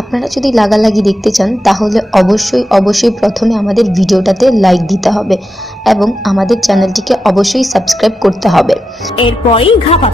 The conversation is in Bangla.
আপনারা যদি লাগালাগি দেখতে চান তাহলে অবশ্যই প্রথমে আমাদের ভিডিওটাতে লাইক দিতে হবে এবং আমাদের চ্যানেলটিকে অবশ্যই সাবস্ক্রাইব করতে হবে। এরপরই ঘাপা